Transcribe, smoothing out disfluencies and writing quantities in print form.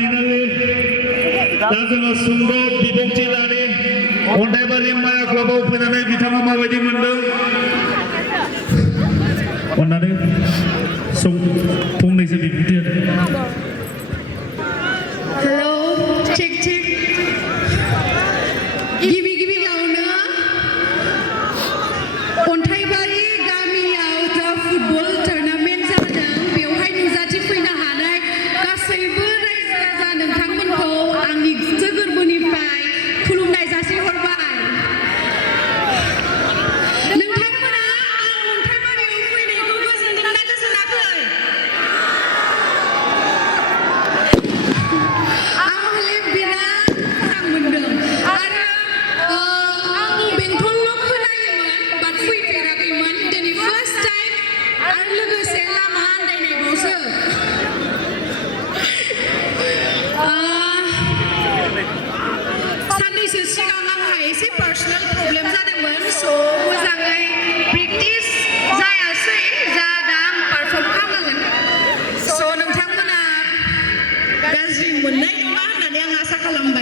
Finally दा जोङो सुंद' बिबुंथि लानि अन्थाइबारि माया क्लाबाव फैनानै बिथाङा माबायदि मोनदों अन्नानै फंनैसो बिबुंथि होदो। हेलौ चेक चेक गिबियावनो अन्थाइबारि गामियाव जा फुटबल टुर्नामेन्ट जादों बेवहाय नुजाथिफैनो हानाय गासैबो रायजो राजा नोंथांमोनखौ आंनि गोसो गोरबोनिफ्राय खुलुमनाय जासिहरबाय। नोंथांमोना आं अन्थाइबारियाव फैनायखौ गोजोनदोंना गोजोनाखै? आं हले बिराद मोजां मोनदों आरो आं बेंटलल' खोनायोमोन बाट फैफेराखैमोन दिनै फार्स्ट टाइम आरो लोगोसे लामा आन्दायनायबावसो। साननैसो सिगां आंहा एसे पार्सनेल प्रब्लेम जादोंमोन स' मोजाङै प्रेक्टिस जायासै जा दा आं पारफर्म खालामगोन स' नोंथांमोना गाज्रि मोननाय नङा होननानै आं आसा खालामबाय।